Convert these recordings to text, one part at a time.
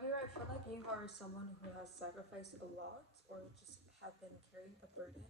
Javier, I feel like you are someone who has sacrificed a lot or just have been carrying a burden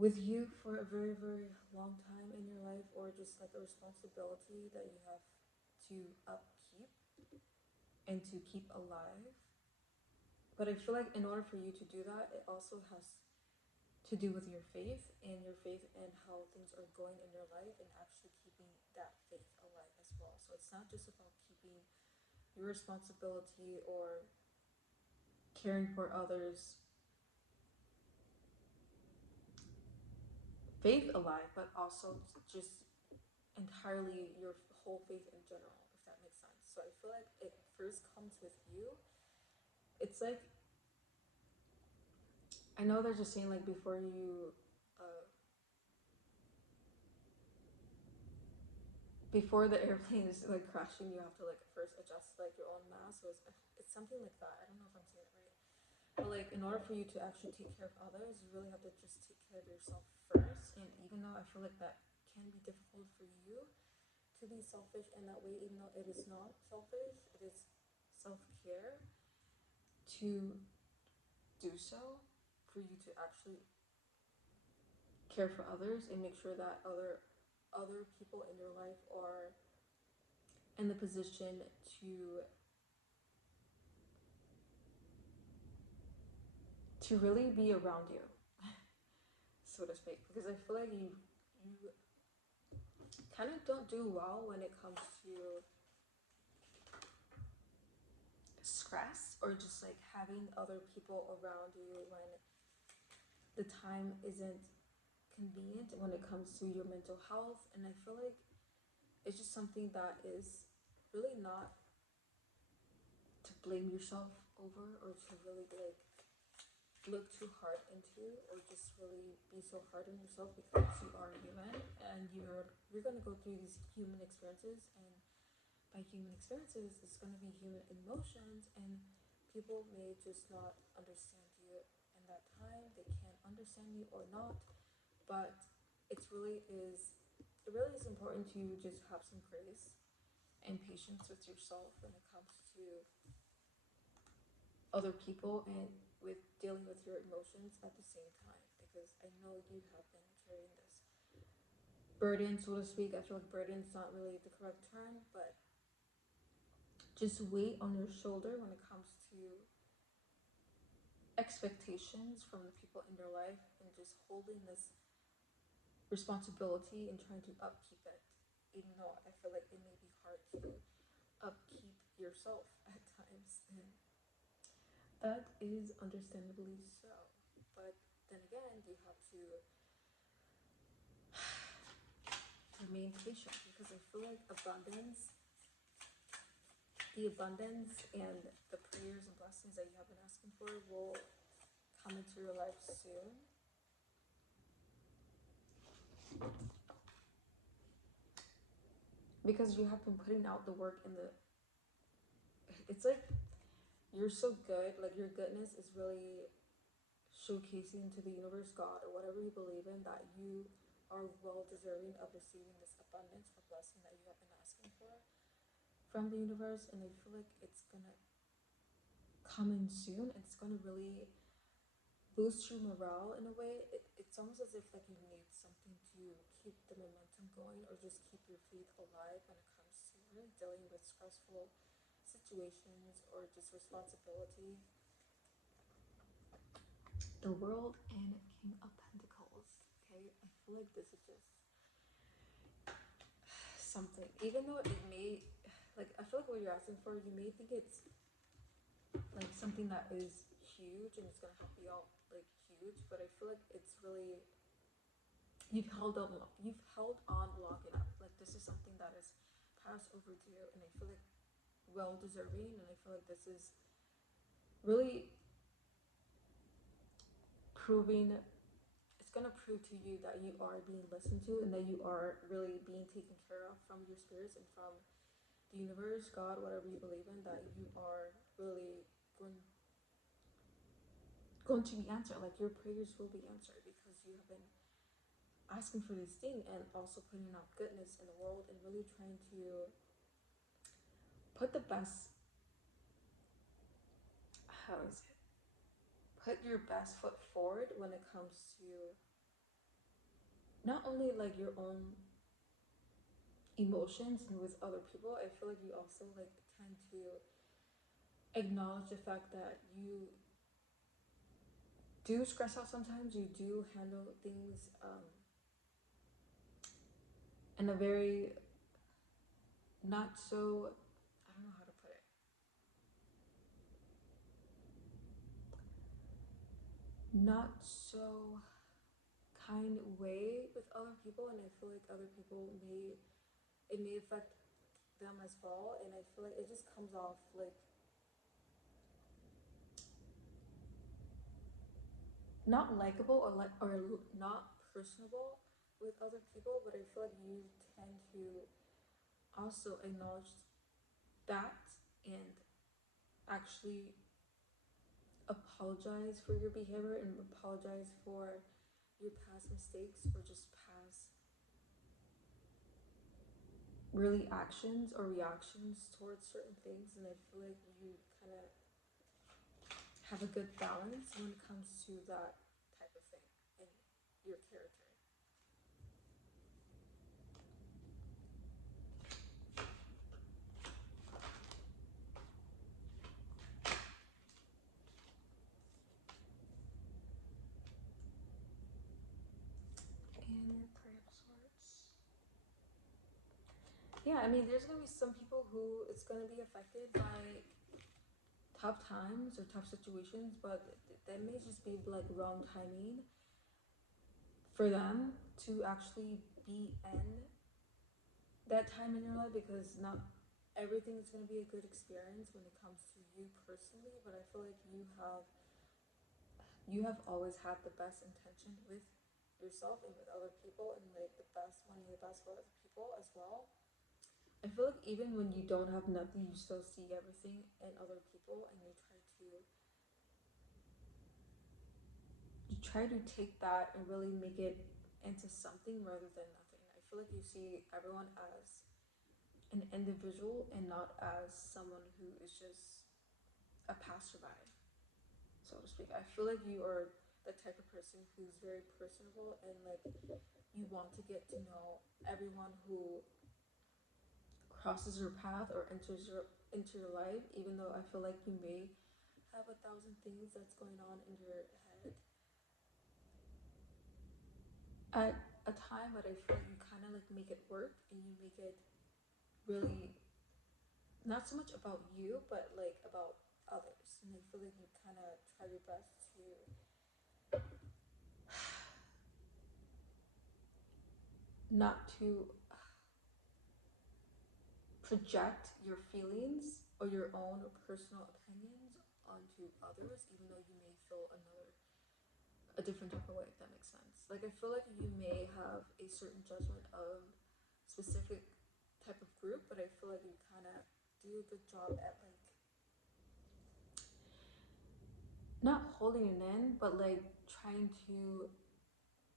with you for a very, very long time in your life, or just like a responsibility that you have to upkeep and to keep alive. But I feel like in order for you to do that, it also has to do with your faith and your faith and how things are going in your life and actually keeping that faith alive as well. So it's not just about keeping your responsibility or caring for others faith alive, but also just entirely your whole faith in general, if that makes sense. So I feel like it first comes with you. It's like, I know they're just saying like uh, before the airplane is like crashing, you have to like first adjust like your own mass. So it's something like that. I don't know if I'm saying it right, but like in order for you to actually take care of others, you really have to just take care of yourself first. And even though I feel like that can be difficult for you to be selfish in that way, even though it is not selfish, it is self care to do so, for you to actually care for others and make sure that other people in your life are in the position to really be around you, so to speak. Because I feel like you kind of don't do well when it comes to stress or just like having other people around you when the time isn't convenient when it comes to your mental health. And I feel like it's just something that is really not to blame yourself over or to really like look too hard into or just really be so hard on yourself, because you are human and you're gonna go through these human experiences, and by human experiences it's gonna be human emotions, and people may just not understand you in that time. They can't understand you or not, but it really is important to just have some grace and patience with yourself when it comes to other people and with dealing with your emotions at the same time, because I know you have been carrying this burden, so to speak. I feel like burden's not really the correct term, but just weight on your shoulder when it comes to expectations from the people in your life, and just holding this responsibility and trying to upkeep it, even though I feel like it may be hard to upkeep yourself at times, and that is understandably so. But then again, you have to remain patient, because I feel like the abundance and the prayers and blessings that you have been asking for will come into your life soon. Because you have been putting out the work in the, it's like you're so good, like your goodness is really showcasing to the universe, God, or whatever you believe in, that you are well deserving of receiving this abundance or blessing that you have been asking for from the universe. And I feel like it's gonna come in soon. It's gonna really boost your morale in a way. It's almost as if like you need something to keep the momentum going or just keep your faith alive when it comes to really dealing with stressful situations or just responsibility. The world and King of Pentacles. Okay, I feel like this is just something. Even though it may, like, I feel like what you're asking for, you may think it's like something that is huge and it's gonna help you out like huge, but I feel like it's really, you've held on long enough. Like this is something that is past overdue, and I feel like well deserving, and I feel like this is really proving, it's gonna prove to you that you are being listened to and that you are really being taken care of from your spirits and from the universe, God, whatever you believe in, that you are really going to be answered. Like your prayers will be answered because you have been asking for this thing and also putting out goodness in the world and really trying to put the best how is it? Put your best foot forward when it comes to not only like your own emotions and with other people. I feel like you also like tend to acknowledge the fact that you do stress out sometimes. You do handle things in a very not so, I don't know how to put it, not so kind way with other people, and I feel like other people may, it may affect them as well, and I feel like it just comes off like not likable or like or not personable with other people, but I feel like you tend to also acknowledge that and actually apologize for your behavior and apologize for your past mistakes or just past really actions or reactions towards certain things. And I feel like you kind of have a good balance when it comes to that type of thing in your character. And your Three of Swords. Yeah, I mean, there's gonna be some people who it's gonna be affected by tough times or tough situations, but that may just be like wrong timing for them to actually be in that time in your life, because not everything is going to be a good experience when it comes to you personally. But I feel like you have always had the best intention with yourself and with other people, and like the best, wanting the best for other people as well. I feel like even when you don't have nothing, you still see everything in other people, and you try to take that and really make it into something rather than nothing. I feel like you see everyone as an individual and not as someone who is just a passerby, so to speak. I feel like you are the type of person who's very personable, and like you want to get to know everyone who crosses your path or enters your into your life, even though I feel like you may have a thousand things that's going on in your head at a time, but I feel like you kind of like make it work and you make it really not so much about you, but like about others. And I feel like you kind of try your best to not to project your feelings or your own personal opinions onto others, even though you may feel a different type of way, if that makes sense. Like I feel like you may have a certain judgment of specific type of group, but I feel like you kind of do a good job at like not holding it in, but like trying to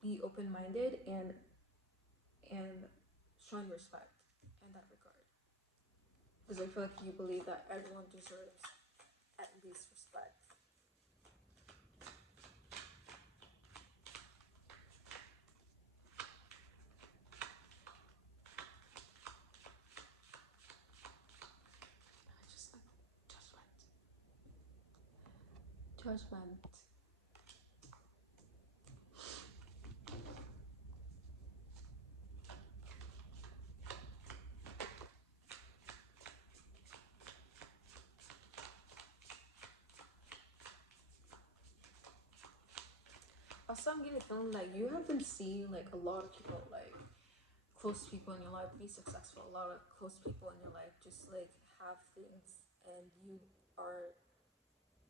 be open minded and showing respect in that regard. Because I feel like you believe that everyone deserves at least respect. I just like judgment. Judgment. Also, I'm getting a feeling like you have been seeing like a lot of people, like close people in your life, be successful. A lot of close people in your life just like have things, and you are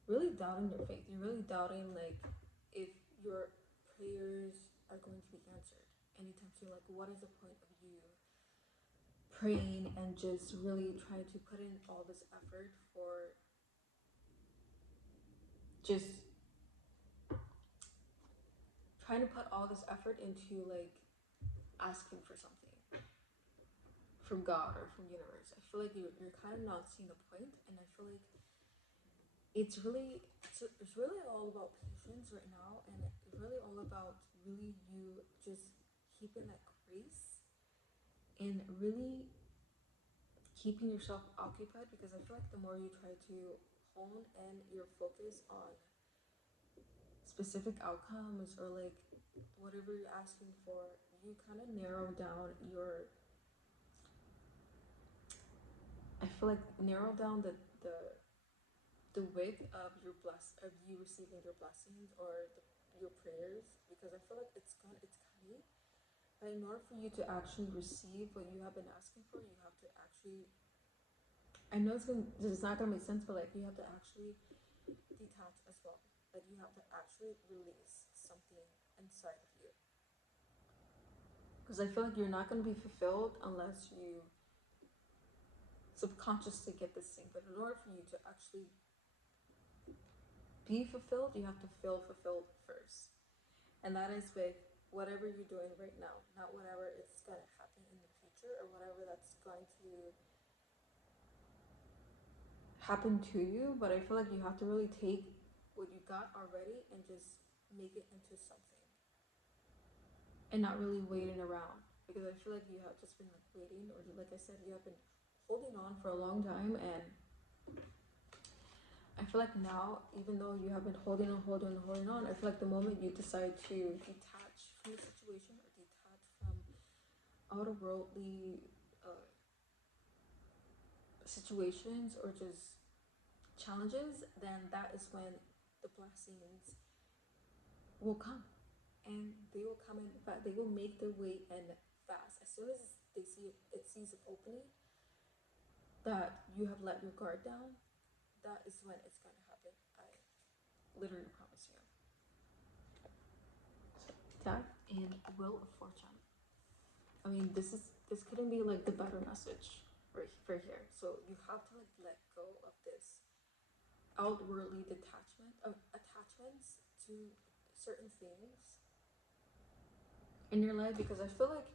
really doubting your faith. You're really doubting like if your prayers are going to be answered anytime soon. Like, what is the point of you praying and just really trying to put in all this effort for just trying to put all this effort into like asking for something from God or from the universe? I feel like you're kind of not seeing the point, and I feel like it's really all about patience right now, and it's really all about really you just keeping that grace and really keeping yourself occupied, because I feel like the more you try to hone in your focus on specific outcomes or like whatever you're asking for, you kind of narrow down your, I feel like narrow down the width of your of you receiving your blessings or your prayers, because I feel like it's key. But in order for you to actually receive what you have been asking for, you have to actually, I know it's not gonna make sense, but like you have to actually detach as well. Like you have to actually release something inside of you. Because I feel like you're not gonna be fulfilled unless you subconsciously get this thing. But in order for you to actually be fulfilled, you have to feel fulfilled first. And that is with whatever you're doing right now, not whatever is going to happen in the future or whatever that's going to happen to you. But I feel like you have to really take what you got already and just make it into something and not really waiting around, because I feel like you have just been like waiting, or like I said, you have been holding on for a long time. And I feel like now, even though you have been holding on, I feel like the moment you decide to detach from the situation or detach from outer worldly situations or just challenges, then that is when the blessings will come. And they will come in fast. They will make their way in fast. As soon as they see it sees an opening that you have let your guard down, that is when it's gonna happen. I literally promise you. Death and Wheel of Fortune. I mean, this couldn't be like the better message for here. So you have to like let go of this outwardly detachment of attachments to certain things in your life, because I feel like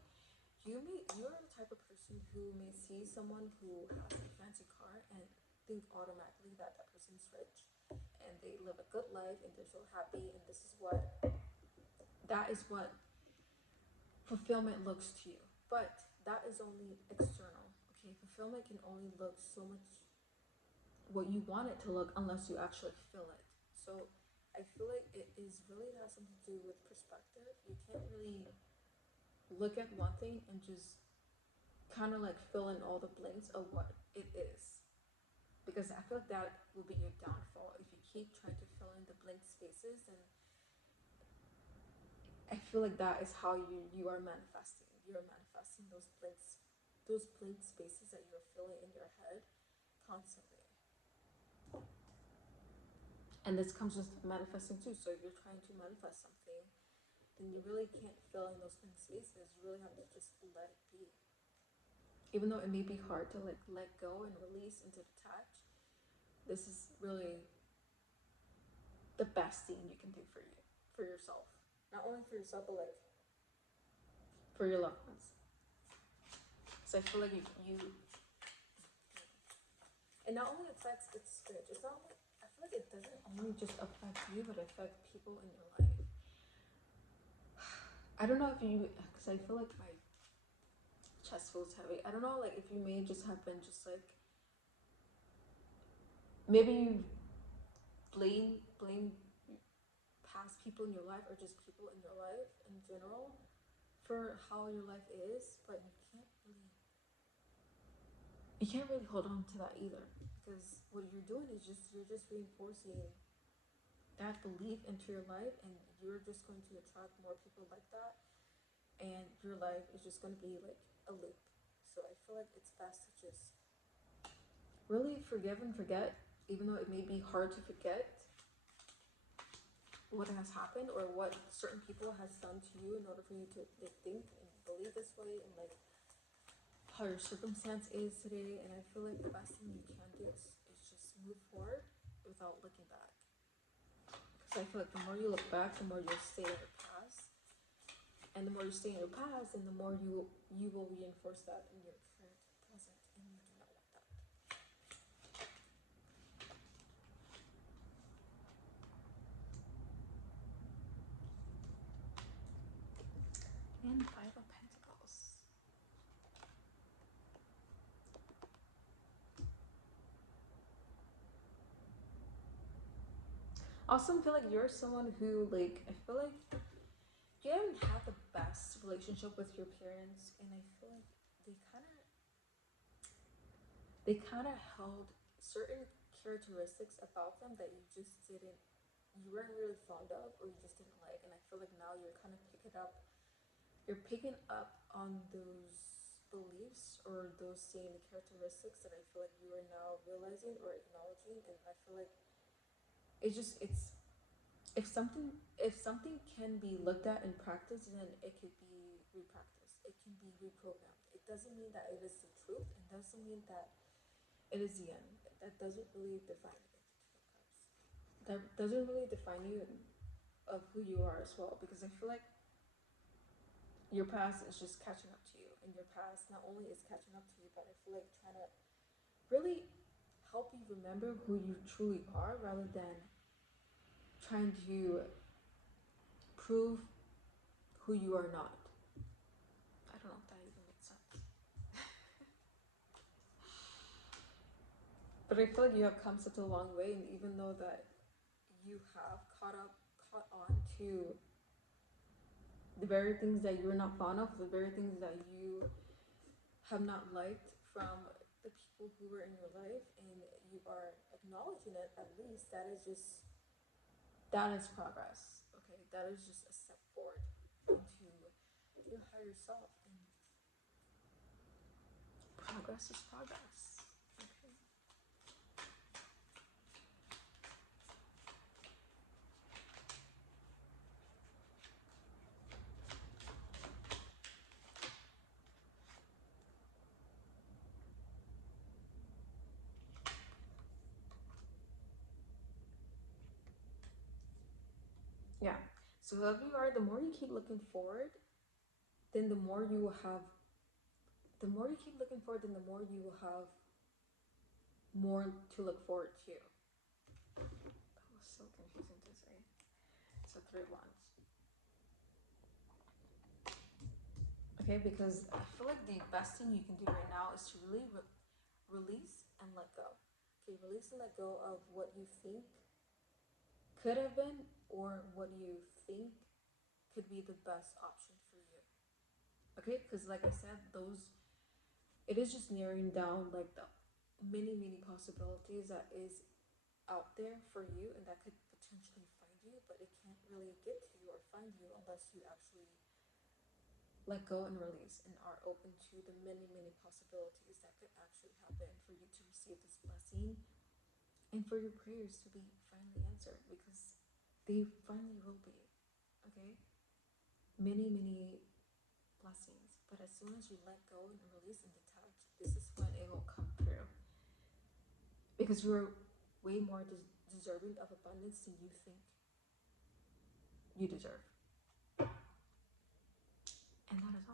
you're the type of person who may see someone who has a fancy car and think automatically that that person's rich and they live a good life and they're so happy, and that is what fulfillment looks to you. But that is only external. Okay, fulfillment can only look so much what you want it to look unless you actually feel it. So I feel like it is really has something to do with perspective. You can't really look at one thing and just kind of like fill in all the blanks of what it is. Because I feel like that will be your downfall if you keep trying to fill in the blank spaces. And I feel like that is how you are manifesting. You're manifesting those blank spaces that you're filling in your head constantly. And this comes with manifesting too. So if you're trying to manifest something, then you really can't fill in those blank spaces. You really have to just let it be. Even though it may be hard to like let go and release and to detach, this is really the best thing you can do for yourself. Not only for yourself, but like for your loved ones. So I feel like you and not only affects the spirit, it's not only, I feel like it doesn't only just affect you, but affect people in your life. I don't know if you, because I feel like my chest feels heavy. I don't know, like if you may just have been just like, maybe you blame past people in your life or just people in your life in general for how your life is, but you can't really hold on to that either, because what you're doing is you're just reinforcing that belief into your life, and you're just going to attract more people like that, and your life is just going to be like a loop. So I feel like it's best to just really forgive and forget, even though it may be hard to forget what has happened or what certain people has done to you in order for you to like, think and believe this way, and like how your circumstance is today. And I feel like the best thing you can do is just move forward without looking back. Because I feel like the more you look back, the more you'll stay in your past, and the more you stay in your past, and the more you will reinforce that in your current present, and you do not want that. Also, I feel like you're someone who, like, I feel like you haven't had the best relationship with your parents, and I feel like they kind of they kind of held certain characteristics about them that you weren't really fond of, or you just didn't like. And I feel like now you're picking up on those beliefs or those same characteristics that I feel like you are now realizing or acknowledging. And I feel like it's if something can be looked at and practiced, then it could be repracticed. It can be reprogrammed. It doesn't mean that it is the truth. It doesn't mean that it is the end. That doesn't really define you. That doesn't really define you of who you are as well. Because I feel like your past is just catching up to you, and your past not only is catching up to you, but I feel like trying to really help you remember who you truly are, rather than trying to prove who you are not. I don't know if that even makes sense. But I feel like you have come such a long way, and even though that you have caught on to the very things that you're not fond of, the very things that you have not liked from the people who were in your life, and you are acknowledging it, at least that is progress. Okay, that is just a step forward into your higher self, and progress is progress. Okay. Yeah. So whoever you are, the more you keep looking forward, then the more you keep looking forward, then the more you will have more to look forward to. That was so confusing to say. So three wands. Okay, because I feel like the best thing you can do right now is to really release and let go. Okay, release and let go of what you think could have been, or what you think could be the best option for you. Okay, because like I said, those it is just narrowing down like the many possibilities that is out there for you, and that could potentially find you, but it can't really get to you or find you unless you actually let go and release and are open to the many possibilities that could actually happen for you to receive this blessing, and for your prayers to be finally answered, because they finally will be. Okay, many blessings, but as soon as you let go and release and detach, this is when it will come through, because you're way more deserving of abundance than you think you deserve. And that is all.